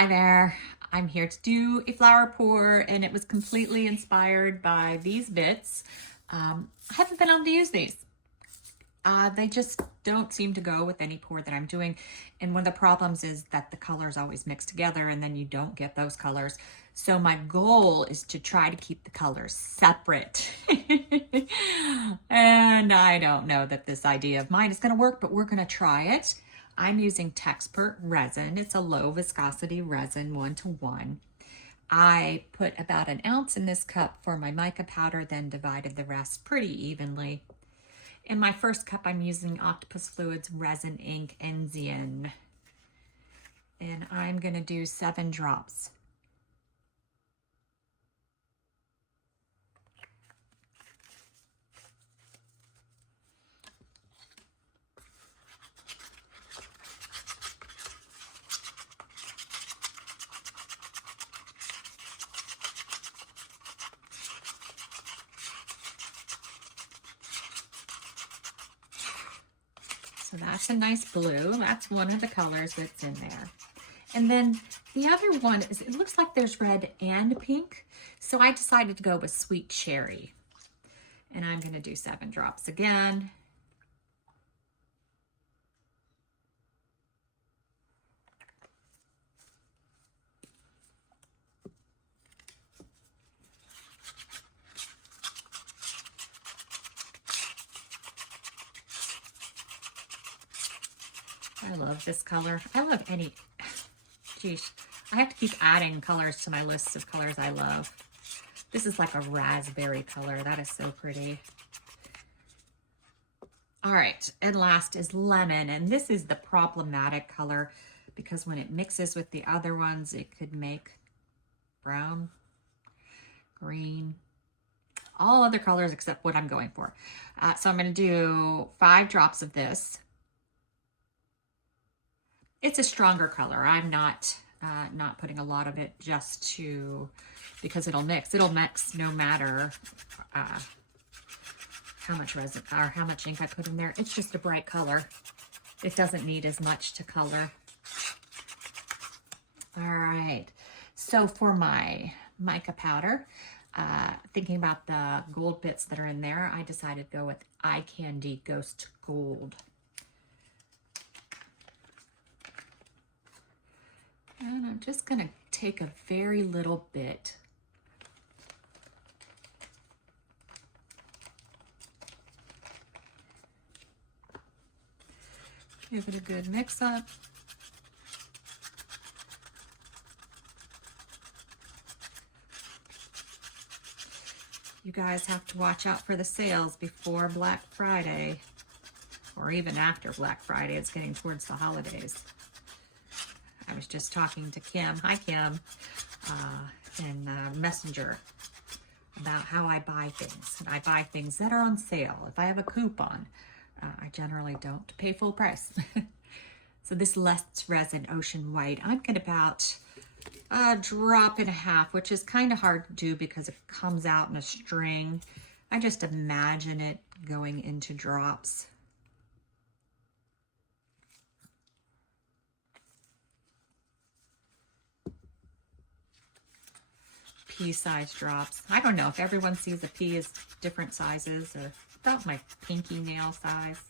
Hi there. I'm here to do a flower pour, and it was completely inspired by these bits. I haven't been able to use these. They just don't seem to go with any pour that I'm doing. And one of the problems is that the colors always mix together and then you don't get those colors. So my goal is to try to keep the colors separate. And I don't know that this idea of mine is going to work, but we're going to try it. I'm using Teexpert resin. It's a low viscosity resin, 1-to-1. I put about an ounce in this cup for my mica powder, then divided the rest pretty evenly. In my first cup, I'm using Octopus Fluids Resin Ink Enzian. And I'm going to do 7 drops. So that's a nice blue. That's one of the colors that's in there. And then the other one is, it looks like there's red and pink. So I decided to go with sweet cherry. And I'm going to do 7 drops again. I love this color. I love any, geez, I have to keep adding colors to my list of colors I love. This is like a raspberry color. That is so pretty. All right, and last is lemon, and this is the problematic color because when it mixes with the other ones, it could make brown, green, all other colors except what I'm going for. So I'm going to do 5 drops of this. It's a stronger color. I'm not putting a lot of it just to, because it'll mix. It'll mix no matter how much resin or how much ink I put in there. It's just a bright color. It doesn't need as much to color. All right. So for my mica powder, thinking about the gold bits that are in there, I decided to go with Eye Candy Ghost Gold. And I'm just going to take a very little bit. Give it a good mix up. You guys have to watch out for the sales before Black Friday, or even after Black Friday. It's getting towards the holidays. I was just talking to Kim, hi Kim, in Messenger about how I buy things. And I buy things that are on sale. If I have a coupon, I generally don't pay full price. So this Let's Resin Ocean White, I'm getting about a drop and a half, which is kind of hard to do because it comes out in a string. I just imagine it going into drops. Pea-size drops. I don't know if everyone sees a pea as different sizes, or about my pinky nail size.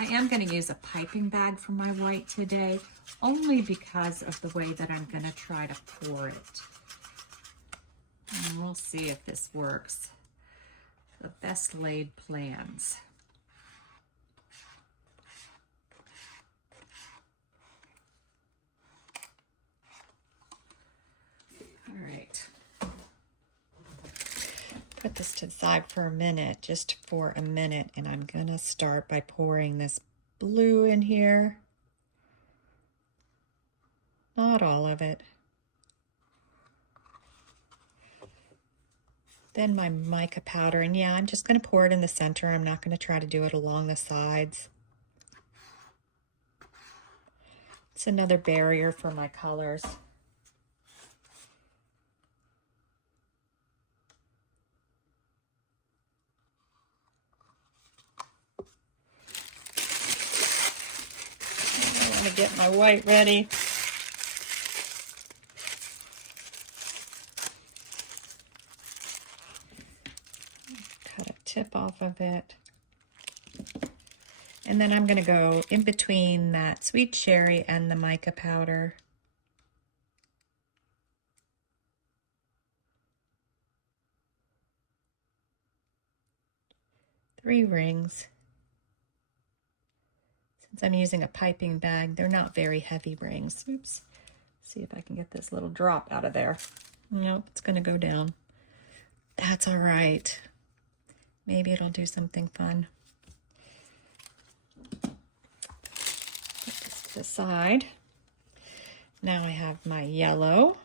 I am going to use a piping bag for my white today, only because of the way that I'm going to try to pour it. And we'll see if this works. The best laid plans. All right. Put this to the side for a minute, just for a minute, and I'm gonna start by pouring this blue in here. Not all of it. Then my mica powder, and yeah, I'm just going to pour it in the center. I'm not going to try to do it along the sides. It's another barrier for my colors. to get my white ready. Cut a tip off of it. And then I'm going to go in between that sweet cherry and the mica powder. Three rings. Since I'm using a piping bag, they're not very heavy rings. Oops. See if I can get this little drop out of there. Nope, it's going to go down. That's all right. Maybe it'll do something fun. Put this to the side. Now I have my yellow.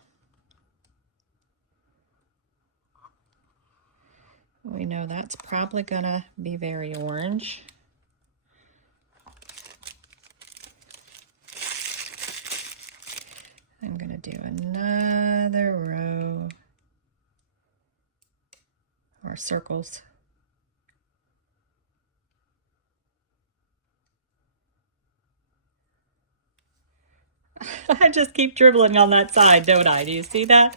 We know that's probably gonna be very orange. I'm gonna do another row or circles. I just keep dribbling on that side, don't I? Do you see that?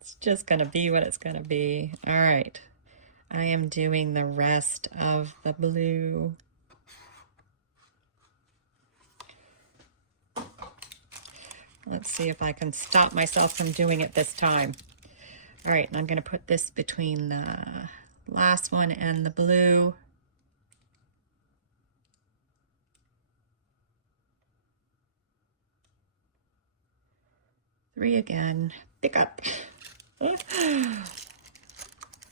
It's just gonna be what it's gonna be. All right, I am doing the rest of the blue. Let's see if I can stop myself from doing it this time. All right, and I'm gonna put this between the last one and the blue. Three again, pick up.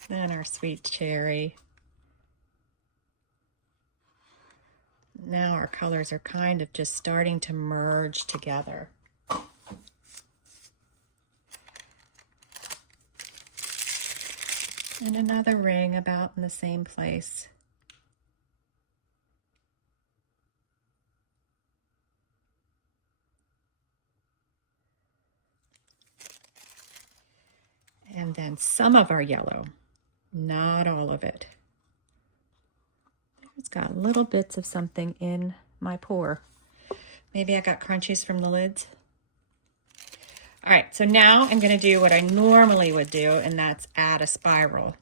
Then our sweet cherry. Now our colors are kind of just starting to merge together. And another ring about in the same place. And then some of our yellow, not all of it. It's got little bits of something in my pour. Maybe I got crunchies from the lids. All right, so now I'm gonna do what I normally would do, and that's add a spiral.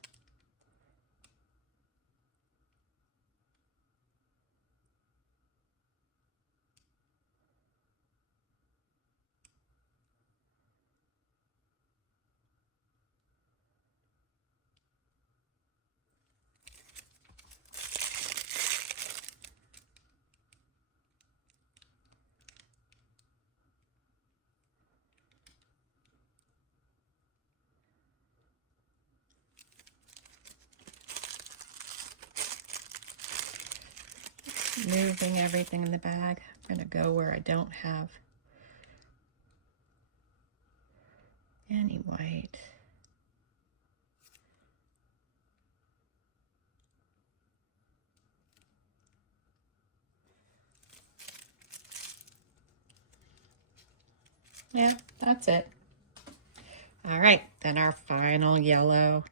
Moving everything in the bag. I'm gonna go where I don't have any white. Yeah, that's it. All right, then our final yellow.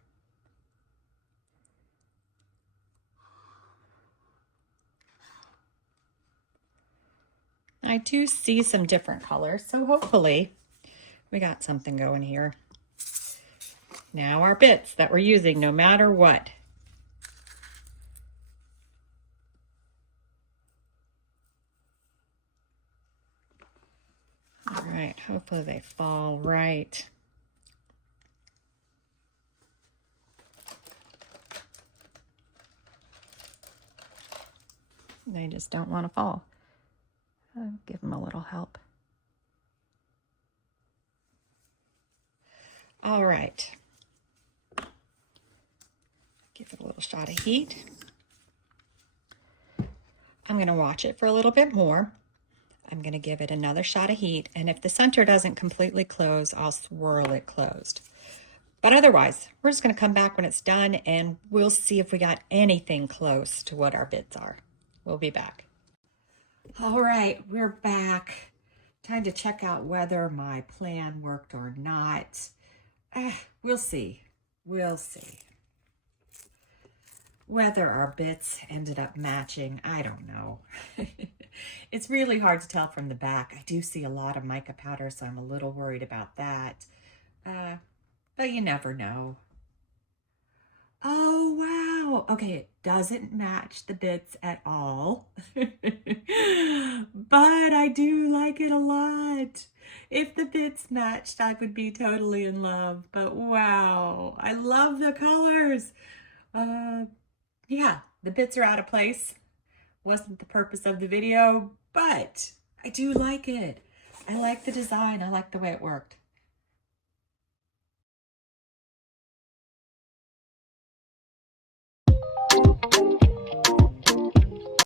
I do see some different colors, so hopefully we got something going here. Now our bits that we're using no matter what. All right, hopefully they fall right. They just don't want to fall. I'll give them a little help. All right. Give it a little shot of heat. I'm going to watch it for a little bit more. I'm going to give it another shot of heat, and if the center doesn't completely close, I'll swirl it closed. But otherwise, we're just going to come back when it's done, and we'll see if we got anything close to what our bits are. We'll be back. All right, we're back. Time to check out whether my plan worked or not. We'll see. We'll see. Whether our bits ended up matching, I don't know. It's really hard to tell from the back. I do see a lot of mica powder, so I'm a little worried about that. But you never know. Oh, wow. Okay, it doesn't match the bits at all. But I do like it a lot. If the bits matched, I would be totally in love. But wow, I love the colors. Yeah, the bits are out of place. Wasn't the purpose of the video, but I do like it. I like the design. I like the way it worked.